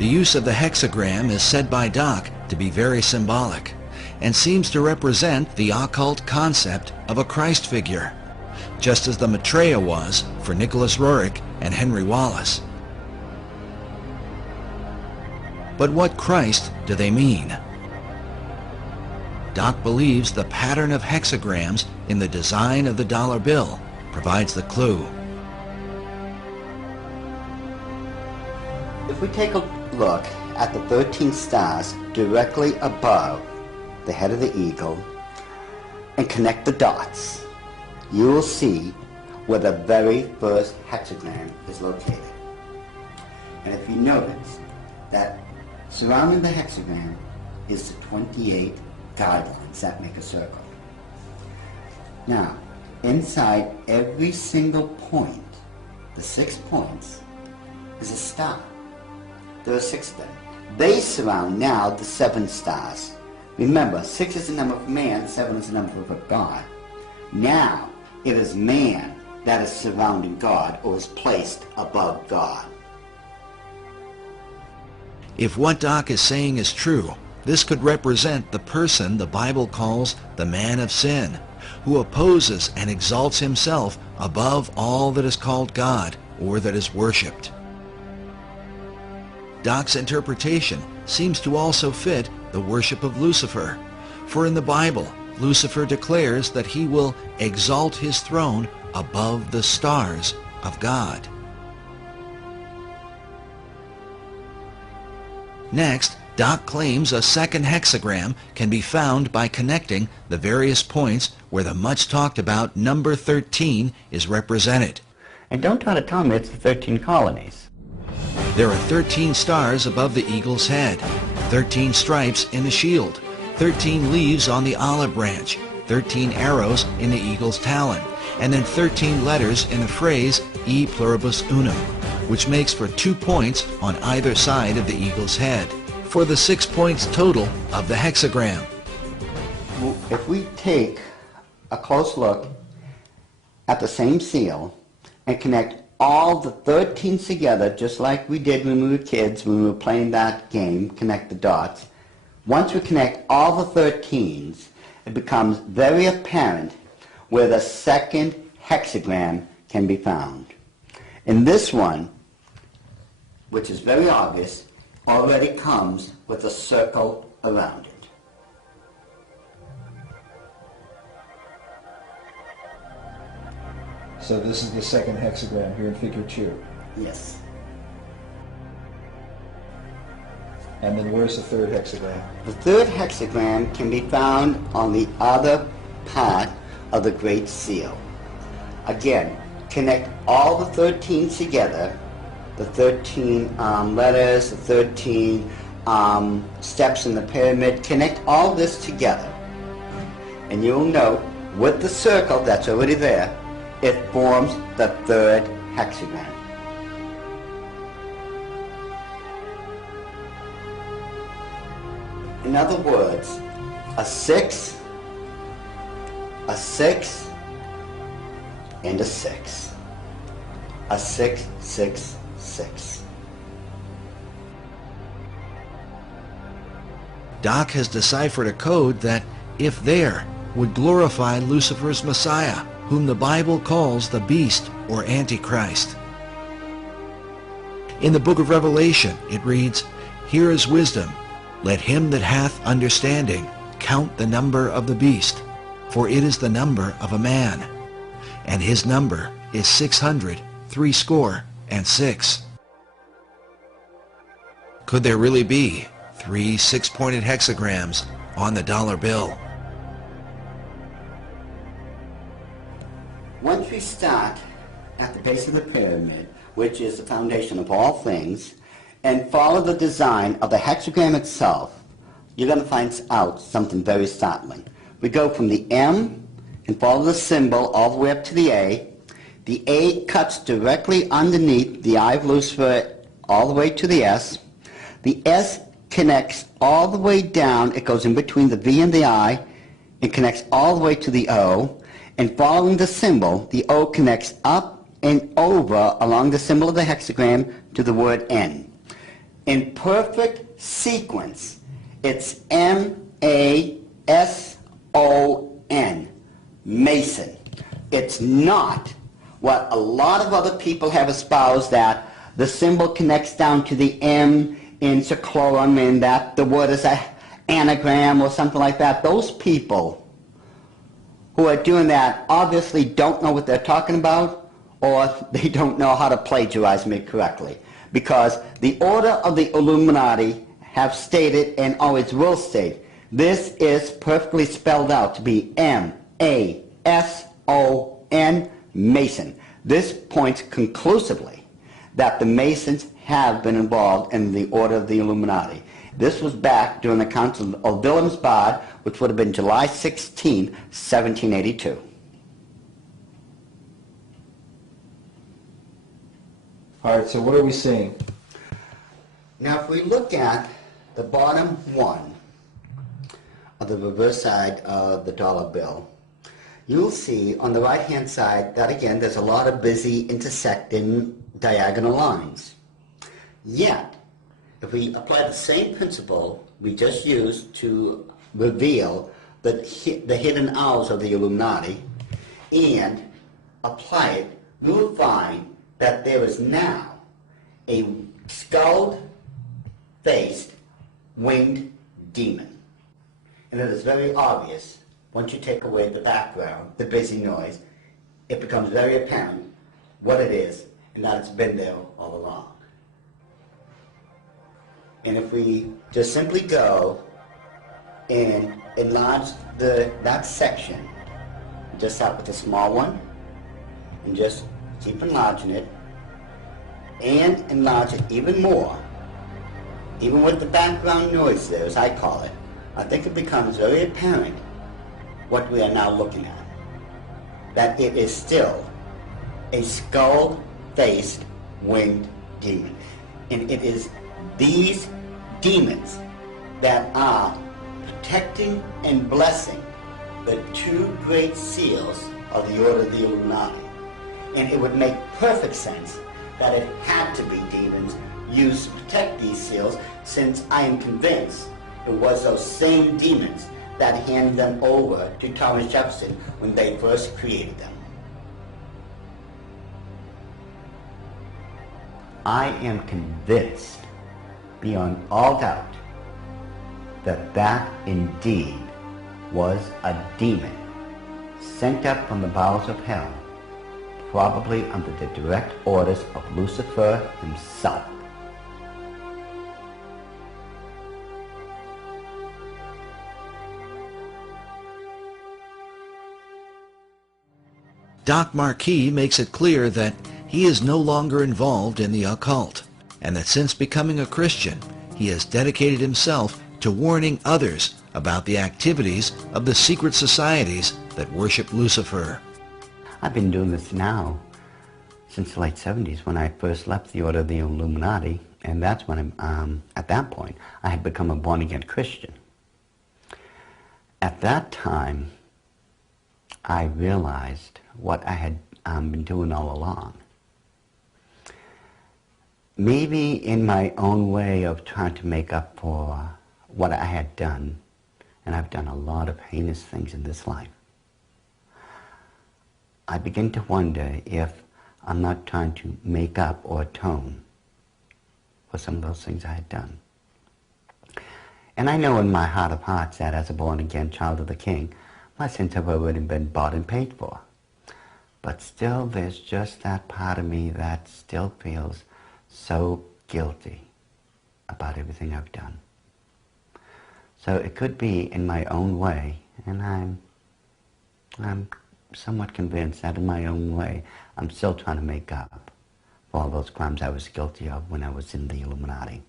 The use of the hexagram is said by Doc to be very symbolic and seems to represent the occult concept of a Christ figure, just as the Maitreya was for Nicholas Roerich and Henry Wallace. But what Christ do they mean? Doc believes the pattern of hexagrams in the design of the dollar bill provides the clue. If we take a look at the 13 stars directly above the head of the eagle and connect the dots, you will see where the very first hexagram is located. And if you notice that surrounding the hexagram is the 28 guidelines that make a circle. Now, inside every single point, the 6 points, is a star. There are 6 of them. They surround now the 7 stars. Remember, 6 is the number of man, 7 is the number of God. Now, it is man that is surrounding God or is placed above God. If what Doc is saying is true, this could represent the person the Bible calls the man of sin, who opposes and exalts himself above all that is called God or that is worshipped. Doc's interpretation seems to also fit the worship of Lucifer, for in the Bible, Lucifer declares that he will exalt his throne above the stars of God. Next, Doc claims a second hexagram can be found by connecting the various points where the much talked about number 13 is represented. And don't try to tell me it's the 13 colonies. There are 13 stars above the eagle's head, 13 stripes in the shield, 13 leaves on the olive branch, 13 arrows in the eagle's talon, and then 13 letters in the phrase E pluribus unum, which makes for 2 points on either side of the eagle's head, for the 6 points total of the hexagram. If we take a close look at the same seal and connect all the 13s together, just like we did when we were kids, when we were playing that game, connect the dots. Once we connect all the 13s, it becomes very apparent where the second hexagram can be found. And this one, which is very obvious, already comes with a circle around it. So this is the second hexagram here in figure 2. Yes. And then where's the third hexagram? The third hexagram can be found on the other part of the Great Seal. Again, connect all the 13 together, the 13 letters, the 13 steps in the pyramid, connect all this together. And you'll note with the circle that's already there, it forms the third hexagram. In other words, a 6, a 6, and a 6. A 6, 6, 6. Doc has deciphered a code that, if there, would glorify Lucifer's Messiah, whom the Bible calls the beast or Antichrist. In the book of Revelation, it reads, "Here is wisdom. Let him that hath understanding count the number of the beast, for it is the number of a man, and his number is 666." Could there really be 3 6-pointed hexagrams on the dollar bill? Once we start at the base of the pyramid, which is the foundation of all things, and follow the design of the hexagram itself, you're going to find out something very startling. We go from the M and follow the symbol all the way up to the A. The A cuts directly underneath the eye of Lucifer all the way to the S. The S connects all the way down. It goes in between the V and the I. It connects all the way to the O. And following the symbol, the O connects up and over along the symbol of the hexagram to the word N. in perfect sequence. It's M-A-S-O-N, Mason. It's not what a lot of other people have espoused, that the symbol connects down to the M in seclorum and that the word is an anagram or something like that. Those people who are doing that obviously don't know what they're talking about, or they don't know how to plagiarize me correctly. Because the Order of the Illuminati have stated, and always will state, this is perfectly spelled out to be M-A-S-O-N, Mason. This points conclusively that the Masons have been involved in the Order of the Illuminati. This was back during the Council of Wilhelmsbad, which would have been July 16, 1782. All right, so what are we seeing? Now, if we look at the bottom one of the reverse side of the dollar bill, you'll see on the right-hand side that, again, there's a lot of busy intersecting diagonal lines. Yet, if we apply the same principle we just used to reveal the hidden owls of the Illuminati and apply it, we will find that there is now a skull-faced winged demon. And it is very obvious, once you take away the background, the busy noise, it becomes very apparent what it is and that it's been there all along. And if we just simply go and enlarge that section, just start with a small one and just keep enlarging it and enlarge it even more, even with the background noise there, as I call it, I think it becomes very apparent what we are now looking at. That it is still a skull-faced winged demon. And it is these demons that are protecting and blessing the two great seals of the Order of the Illuminati. And it would make perfect sense that it had to be demons used to protect these seals, since I am convinced it was those same demons that handed them over to Thomas Jefferson when they first created them. I am convinced, beyond all doubt, that that indeed was a demon sent up from the bowels of hell, probably under the direct orders of Lucifer himself. Doc Marquis makes it clear that he is no longer involved in the occult, and that since becoming a Christian, he has dedicated himself to warning others about the activities of the secret societies that worship Lucifer. I've been doing this now since the late 70s, when I first left the Order of the Illuminati, and that's when at that point I had become a born-again Christian. At that time, I realized what I had been doing all along. Maybe in my own way of trying to make up for what I had done, and I've done a lot of heinous things in this life, I begin to wonder if I'm not trying to make up or atone for some of those things I had done. And I know in my heart of hearts that as a born-again child of the King, my sins have already been bought and paid for. But still, there's just that part of me that still feels so guilty about everything I've done. So it could be in my own way, and I'm somewhat convinced that in my own way, I'm still trying to make up for all those crimes I was guilty of when I was in the Illuminati.